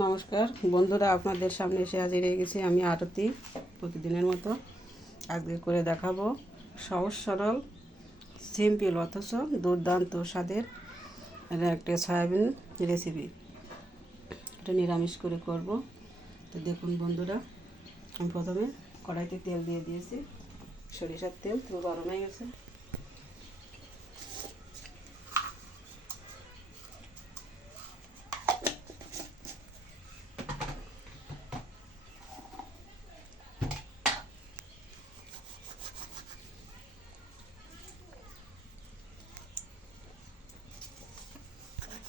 নমস্কার বন্ধুরা, আপনাদের সামনে এসে হাজির হয়ে গেছি আমি আরতি। প্রতিদিনের মতো আজকে করে দেখাবো সহজ সরল সিম্পল অথচ দুর্দান্ত স্বাদের একটা সয়াবিন রেসিপি। এটা নিরামিষ করে করব। তো দেখুন বন্ধুরা, আমি প্রথমে কড়াইতে তেল দিয়ে দিয়েছি, সরিষার তেল তো গরম হয়ে গেছে।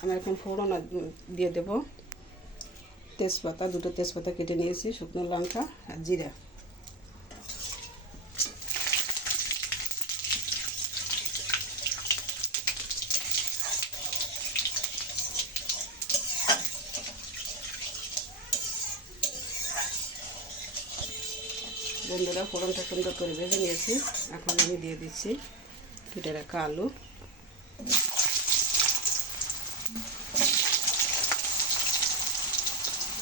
আমি এখন ফোড়ন দিয়ে দেব। তেজপাতা, দুটো তেজপাতা কেটে নিয়েছি, শুকনো লঙ্কা আর জিরা। বন্ধুরা, ফোড়নটা সুন্দর করে ভেজে নিয়েছি। এখন আমি দিয়ে দিচ্ছি কেটে রাখা আলু।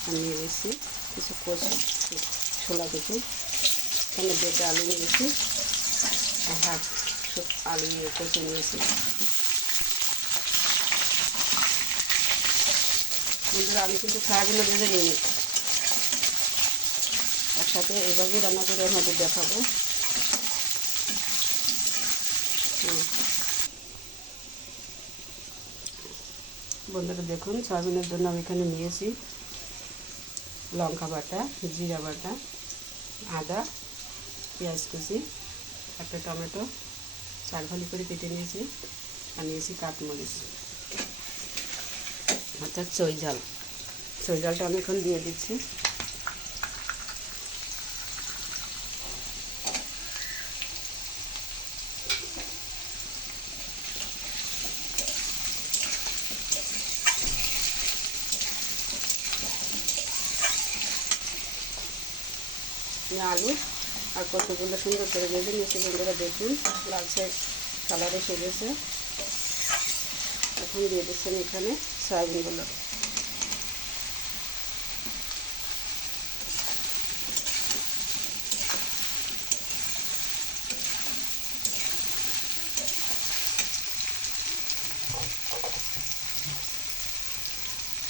আমি নিয়ে নিচ্ছি কিছু কচু, ছোলা কচু, এখানে বেটে আলু নিয়েছি আর হাফ আলু কচু নিয়েছি। বন্ধুরা, আমি কিন্তু ফ্রাইগুলো ভেজে নিই, একসাথে এভাবেই রান্না করে আমাদের দেখাবো। বন্ধুরা দেখুন, সয়াবিনের জন্য আমি এখানে নিয়েছি লঙ্কা বাটা, জিরা বাটা, আদা, পেঁয়াজ কুচি, একটা টমেটো চার ফালি করে কেটে নিয়েছি, আর নিয়েছি কাঠমরিচ অর্থাৎ চই ঝাল। চই ঝালটা আমি এখন দিয়ে দিচ্ছি। আলু আর কতগুলো সুন্দর করে ভেজে নিয়েছি। বন্ধুরা দেখুন, লালচে কালার এসে গেছে। এখন দিয়ে দিচ্ছেন এখানে সয়াবিনগুলো।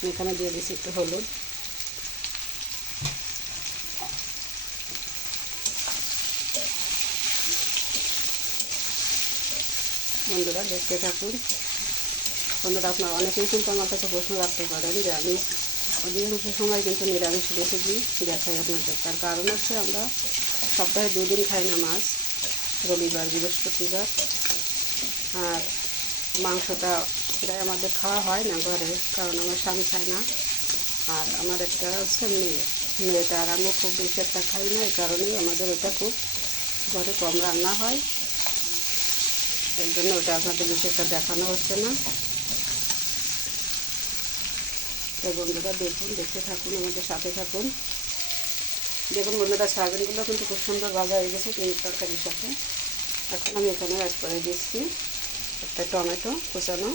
এখানে দিয়ে দিচ্ছি একটু হলুদ। বন্ধুরা দেখতে থাকুন। বন্ধুরা, আপনারা অনেকেই কিন্তু আমার কাছে প্রশ্ন রাখতে পারেন যে আমি অধিকাংশ সময় কিন্তু নিরামিষ রেসিপি দেখাই আপনাদের। তার কারণ হচ্ছে আমরা সপ্তাহে 2 দিন খাই না মাছ, রবিবার বৃহস্পতিবার। আর মাংসটা প্রায় আমাদের খাওয়া হয় না ঘরে, কারণ আমার স্বামী খায় না। আর আমার একটা হচ্ছে মেয়েটা আর আমিও খুব বেশি একটা খাই না, এই কারণেই আমাদের ওটা খুব ঘরে কম রান্না হয়। এই জন্য ওটা আপনাদের বেশি একটা দেখানো হচ্ছে না। তো বন্ধুরা দেখুন, দেখতে থাকুন, আমাদের সাথে থাকুন। দেখুন বন্ধুরা, সয়াবিনগুলো কিন্তু খুব সুন্দর ভাজা হয়ে গেছে তরকারির সাথে। এখন আমি এখানে অ্যাড করে দিচ্ছি একটা টমেটো কুচানো।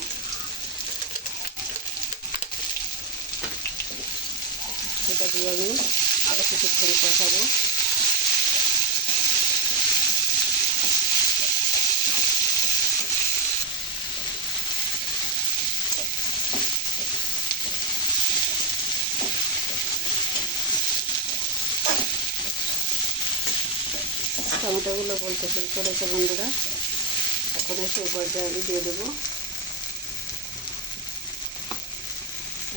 এটা দিয়ে আমি আরও কিছুক্ষণ কষাবো। টমেটোগুলো বলতে শুরু করেছে বন্ধুরা। এখন এসে এই পর্যায়ে আমি দিয়ে দেবো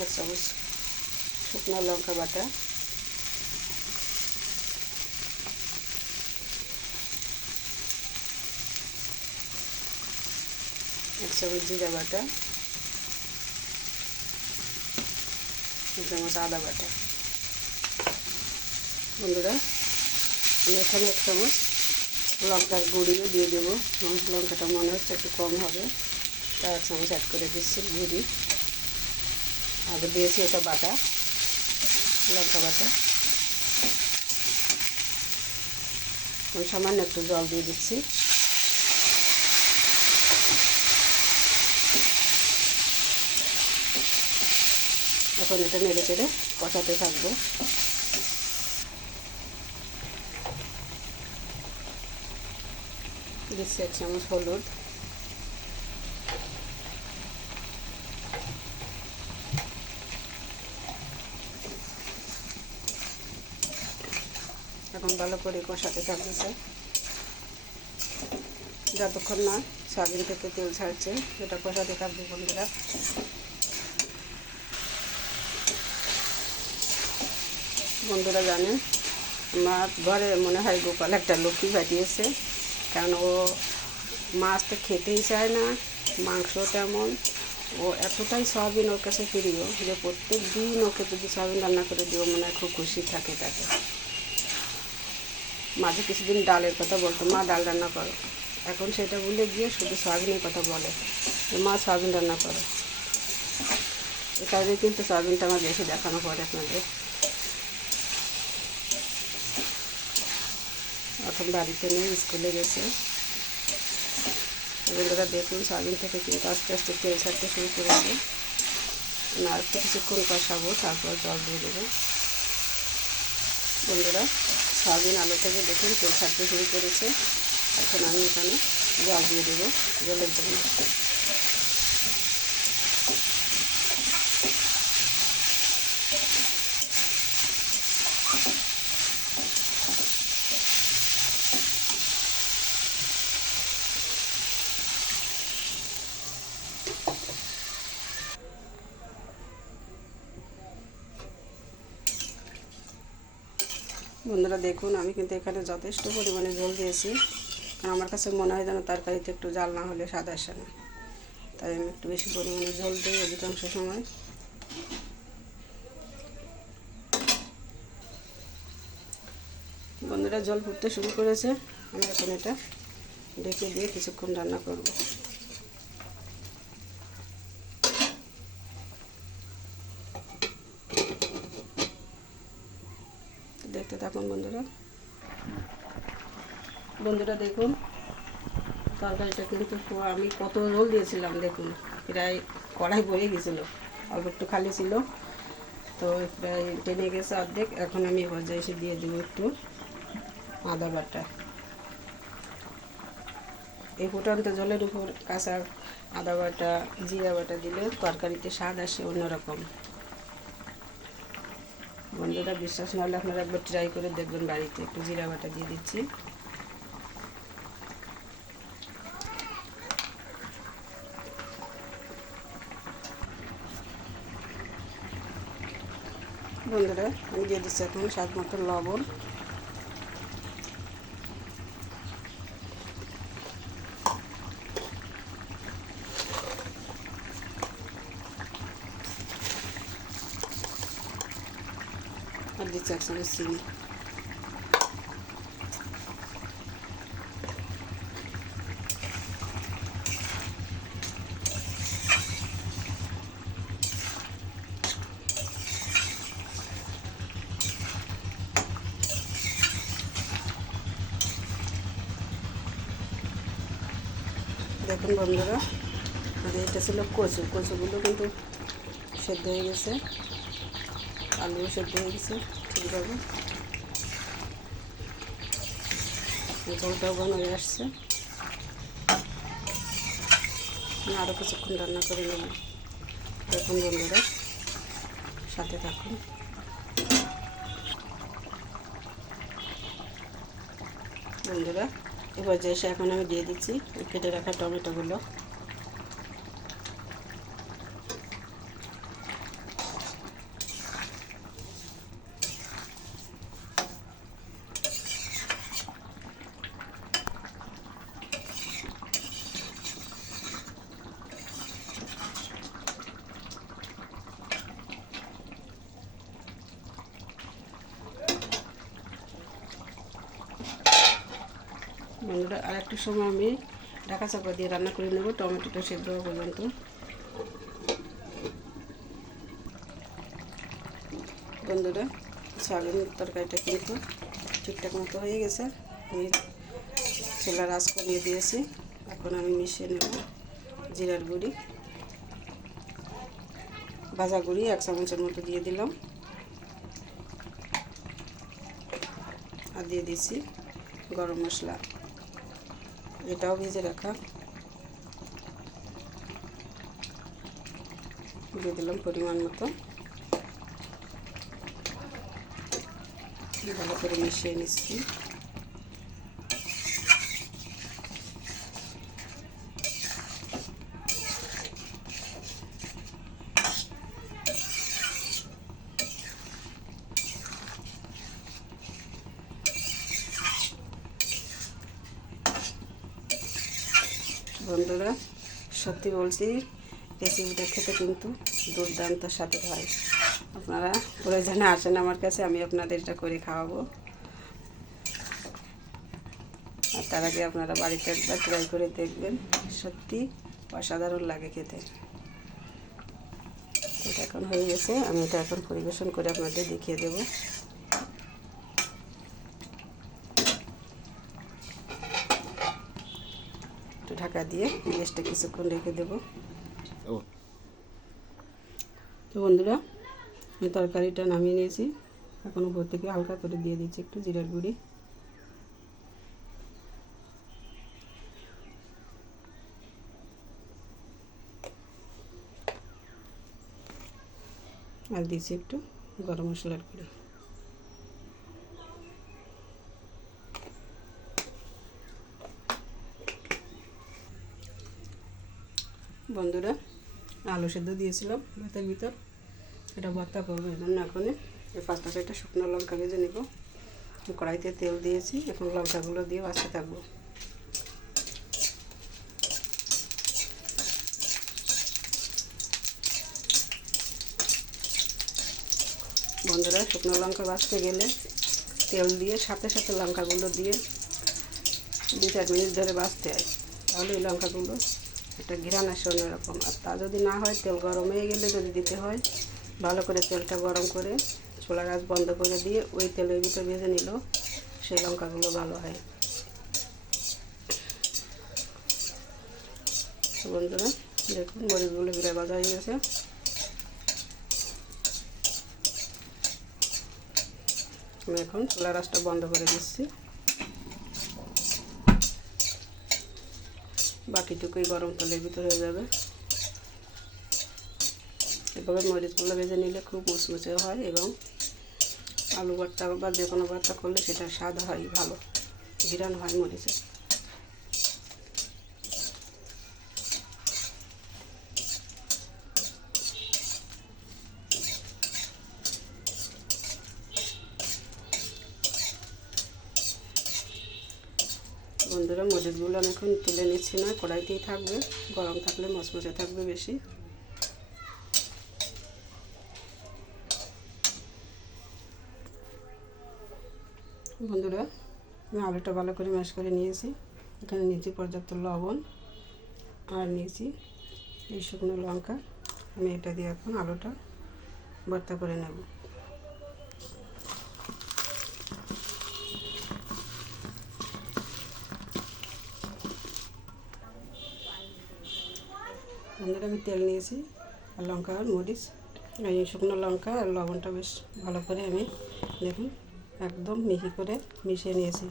1 চামচ শুকনো লঙ্কা বাটা, 1 চামচ জিরা বাটা, 1 চামচ আদা বাটা। বন্ধুরা, আমি এখানে 1 চামচ লঙ্কার গুঁড়িও দিয়ে দেবো। লঙ্কাটা মনে হচ্ছে একটু কম হবে, তাই 1 চামচ অ্যাড করে দিচ্ছি গুঁড়ি। আগে দিয়েছি এটা বাটা, লঙ্কা বাটা। আমি সামান্য একটু জল দিয়ে দিচ্ছি। এখন এটা নেড়ে চেড়ে কষাতে থাকবো। দিচ্ছি 1 চামচ হলুদ, এখন ভালো করে কষাতে থাকতেছে যতক্ষণ না সয়াবিন থেকে তেল ছাড়ছে, এটা কষাতে থাকবে বন্ধুরা। বন্ধুরা জানেন, আমার ঘরে মনে হয় গোপাল একটা লক্ষ্মী পাঠিয়েছে, কারণ ও মাছ তো খেতেই চায় না, মাংস তেমন। ও এতটাই সয়াবিন ওর কাছে প্রিয় যে প্রত্যেক দিন ওকে যদি সয়াবিন রান্না করে দিও মনে হয় খুব খুশি থাকে তাকে। মাঝে কিছুদিন ডালের কথা বলতো, মা ডাল রান্না করো, এখন সেটা ভুলে গিয়ে শুধু সয়াবিনের কথা বলে, মা সয়াবিন রান্না করো। এ কারণে কিন্তু সয়াবিনটা আমার বেশি দেখানো পড়ে আপনাদের। এখন বাড়িতে নেই, স্কুলে গেছে। বন্ধুরা দেখুন, সয়াবিন থেকে কিন্তু আস্তে আস্তে তেল ছাড়তে শুরু করেছে। আর একটু কিছুক্ষণ কষাবো, তারপর জল দিয়ে দেবো। বন্ধুরা সয়াবিন আলু থেকে দেখুন তেল ছাড়তে শুরু করেছে। এখন আমি এখানে জল দিয়ে দেবো জলের জন্য। বন্ধুরা দেখুন, আমি কিন্তু এখানে যথেষ্ট পরিমাণে জল দিয়েছি, কারণ আমার কাছে মনে হয় যেন তরকারিতে একটু জাল না হলে স্বাদ আসে না, তাই আমি একটু বেশি পরিমাণে জল দিই অধিকাংশ সময়। বন্ধুরা জল ফুটতে শুরু করেছে, আমি এখন এটা ঢেকে দিয়ে কিছুক্ষণ রান্না করব। দেখতে থাকুন বন্ধুরা। বন্ধুরা দেখুন, তরকারিটা কিন্তু আমি কত জল দিয়েছিলাম দেখুন, প্রায় কড়াই ভরে গেছিলো, অল্প একটু খালি ছিল, তো প্রায় টেনে গেছে অর্ধেক। এখন আমি এবার এসে দিয়ে দেবো একটু আদা বাটা। এই ফুটন্ত জলের উপর কাঁচা আদা বাটা, জিরা বাটা দিলে তরকারিতে স্বাদ আসে অন্যরকম। বন্ধুরা বিশ্বাস না হলে আপনারা একবার ট্রাই করে দেখবেন বাড়িতে। একটু জিরা বাটা দিয়ে দিচ্ছি। বন্ধুরা আমি দিয়ে দিচ্ছি এখন স্বাদ মতো লবণ। আর দিচ্ছি 1 চামচ চিনি। দেখুন বন্ধুরা, আর এটা ছিল কচু, কচুগুলো কিন্তু সেদ্ধ হয়ে গেছে, আলু সেদ্ধ হয়ে গেছে ঠিকভাবে, জলটাও ঘন হয়ে আসছে। আরও কিছুক্ষণ রান্না করে নেব। দেখুন বন্ধুরা, সাথে থাকুন। বন্ধুরা এবার যে এখন আমি দিয়ে দিচ্ছি কেটে রাখা টমেটোগুলো। বন্ধুরা আর একটু সময় আমি ঢাকা চাপা দিয়ে রান্না করে নেব টমেটোটা সেদ্ধ হওয়া পর্যন্ত। বন্ধুরা সয়াবিন তরকারিটা কিন্তু ঠিকঠাক মতো হয়ে গেছে। আমি চুলার আঁচ কমিয়ে দিয়েছি। এখন আমি মিশিয়ে নেব জিরার গুঁড়ি, ভাজা গুঁড়ি 1 চামচের মতো দিয়ে দিলাম, আর দিয়ে দিচ্ছি গরম মশলা, এটাও ভেজে রাখা, দিয়ে দিলাম পরিমাণ মতো, ভালো করে মিশিয়ে নিচ্ছি। বন্ধুরা সত্যি বলছি, রেসিপিটা খেতে কিন্তু দুর্দান্ত স্বাদের হয়। আপনারা প্রয়োজনে আসেন আমার কাছে, আমি আপনাদের এটা করে খাওয়াবো। আর তার আগে আপনারা বাড়িতে একবার ট্রাই করে দেখবেন, সত্যি অসাধারণ লাগে খেতে। এটা এখন হয়ে গেছে, আমি এটা এখন পরিবেশন করে আপনাদের দেখিয়ে দেব। একটু ঢাকা দিয়ে গ্যাসটা কিছুক্ষণ রেখে দেব। তো বন্ধুরা, আমি তরকারিটা নামিয়ে নিয়েছি, এখন উপর থেকে হালকা করে দিয়ে দিচ্ছি একটু জিরার গুঁড়ি, আর দিচ্ছি একটু গরম মশলার গুঁড়ি। বন্ধুরা, আলু সেদ্ধ দিয়েছিলাম ভাতের ভিতর, এটা ভর্তা করবো, এই জন্য এখন এই 5-6টা শুকনো লঙ্কা ভেজে নেব। কড়াইতে তেল দিয়েছি, এখন লঙ্কাগুলো দিয়ে ভাজতে থাকবো। বন্ধুরা, শুকনো লঙ্কা ভাজতে গেলে তেল দিয়ে সাথে সাথে লঙ্কাগুলো দিয়ে 2-4 মিনিট ধরে ভাজতে হয়, তাহলে এই লঙ্কাগুলো একটা ঘ্রাণ আসে অন্যরকম। আর তা যদি না হয়, তেল গরম হয়ে গেলে যদি দিতে হয়, ভালো করে তেলটা গরম করে চুলার আঁচ বন্ধ করে দিয়ে ওই তেলের ভিতরে ভেজে নিলেও সেই লঙ্কাগুলো ভালো হয়। বন্ধুরা দেখুন, মরিচগুলো প্রায় ভাজা হয়ে গেছে, আমি এখন চুলার আঁচটা বন্ধ করে দিচ্ছি। বাকিটুকুই গরম তেলের ভিতরে হয়ে যাবে। এভাবে মরিচগুলো ভেজে নিলে খুব মুচমুচে হয়, এবং আলু ভর্তা বা যে কোনো ভর্তা করলে সেটা স্বাদ হয় ভালো, ঘ্রাণ হয় মরিচে। বন্ধুরা, মরিচগুলো আমি এখন তুলে নিচ্ছি না, কড়াইতেই থাকবে, গরম থাকলে মচমচে থাকবে বেশি। বন্ধুরা, আমি আলুটা ভালো করে ম্যাশ করে নিয়েছি, এখানে নিয়েছি পর্যাপ্ত লবণ, আর নিয়েছি এই শুকনো লঙ্কা। আমি এটা দিয়ে এখন আলুটা ভর্তা করে নেব। বন্ধুরা, আমি তেল নিয়েছি, আর লঙ্কা আর মরিচ, এই শুকনো লঙ্কা আর লবণটা বেশ ভালো করে আমি দেখুন একদম মিহি করে মিশিয়ে নিয়েছি।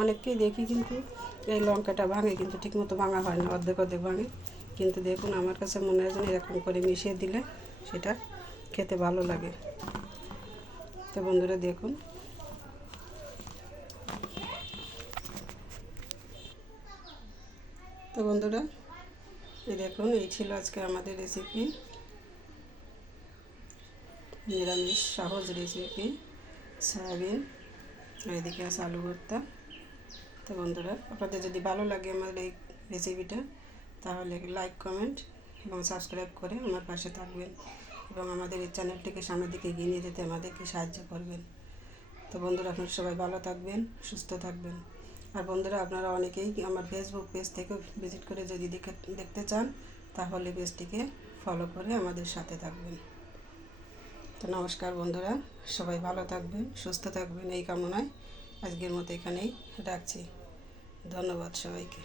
অনেককেই দেখি কিন্তু এই লঙ্কাটা ভাঙে, কিন্তু ঠিকমতো ভাঙা হয় না, অর্ধেক অর্ধেক ভাঙে। কিন্তু দেখুন, আমার কাছে মনে হয় যেন এরকম করে মিশিয়ে দিলে সেটা খেতে ভালো লাগে। তো বন্ধুরা দেখুন, এই দেখুন, এই ছিল আজকে আমাদের রেসিপি, নিরামিষ সহজ রেসিপি সয়াবিন, আর এদিকে আছে আলু ভর্তা। তো বন্ধুরা, আপনাদের যদি ভালো লাগে আমার এই রেসিপিটা, তাহলে লাইক, কমেন্ট এবং সাবস্ক্রাইব করে আমার পাশে থাকবেন, এবং আমাদের এই চ্যানেলটিকে সামনের দিকে এগিয়ে নিয়ে যেতে আমাদেরকে সাহায্য করবেন। তো বন্ধুরা, আপনারা সবাই ভালো থাকবেন, সুস্থ থাকবেন। আর বন্ধুরা, আপনারা অনেকেই আমার ফেসবুক পেজ থেকে ভিজিট করে যদি দেখতে চান, তাহলে পেজটিকে ফলো করে আমাদের সাথে থাকবেন। তো নমস্কার বন্ধুরা, সবাই ভালো থাকবেন, সুস্থ থাকবেন এই কামনায় আজকের মতো এখানেই রাখছি। ধন্যবাদ সবাইকে।